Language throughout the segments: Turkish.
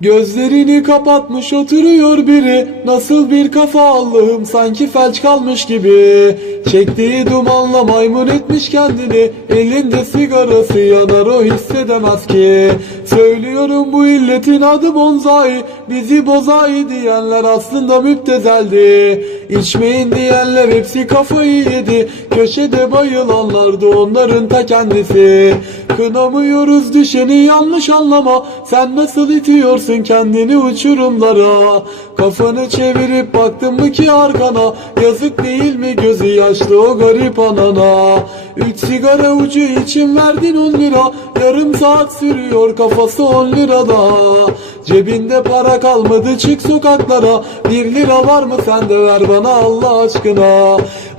Gözlerini kapatmış oturuyor biri. Nasıl bir kafa Allah'ım sanki felç kalmış gibi. Çektiği dumanla maymun etmiş kendini. Elinde sigarası yanar o hissedemez ki. Söylüyorum bu illetin adı bonzai. Bizi bozai diyenler aslında müptezeldi İçmeyin diyenler hepsi kafayı yedi. Köşede bayılanlar da onların ta kendisi. Kınamıyoruz düşeni yanlış anlama. Sen nasıl itiyorsun kendini uçurumlara? Kafanı çevirip baktın mı ki arkana? Yazık değil mi gözü yaşlı o garip anana Üç sigara ucu için verdin on lira. Yarım saat sürüyor kafası on lirada. Cebinde para kalmadı çık sokaklara. Bir lira var mı sende ver bana Allah aşkına.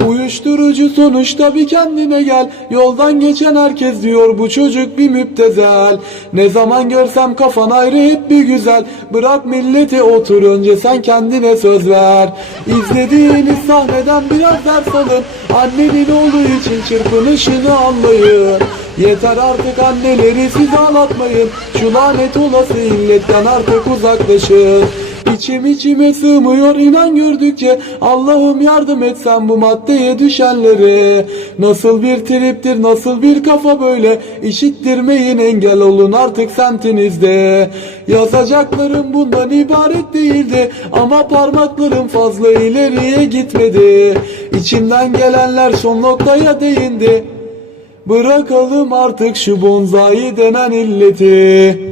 Uyuşturucu sonuçta bir kendine gel. Yoldan geçen herkes diyor bu çocuk bir müptezel. Ne zaman görsem kafan ayrı hep bir güzel. Bırak milleti otur önce sen kendine söz ver. İzlediğiniz sahneden biraz ders alın Annenin oğlu için çırpınışını anlayın. Yeter artık anneleri siz ağlatmayın Şu lanet olası illetten artık uzaklaşın. İçim içime sığmıyor inan gördükçe Allah'ım yardım et sen bu maddeye düşenlere. Nasıl bir triptir nasıl bir kafa böyle? İşittirmeyin engel olun artık semtinizde. Yazacaklarım bundan ibaret değildi Ama parmaklarım fazla ileriye gitmedi İçimden gelenler son noktaya değindi. Bırakalım artık şu bonzai denen illeti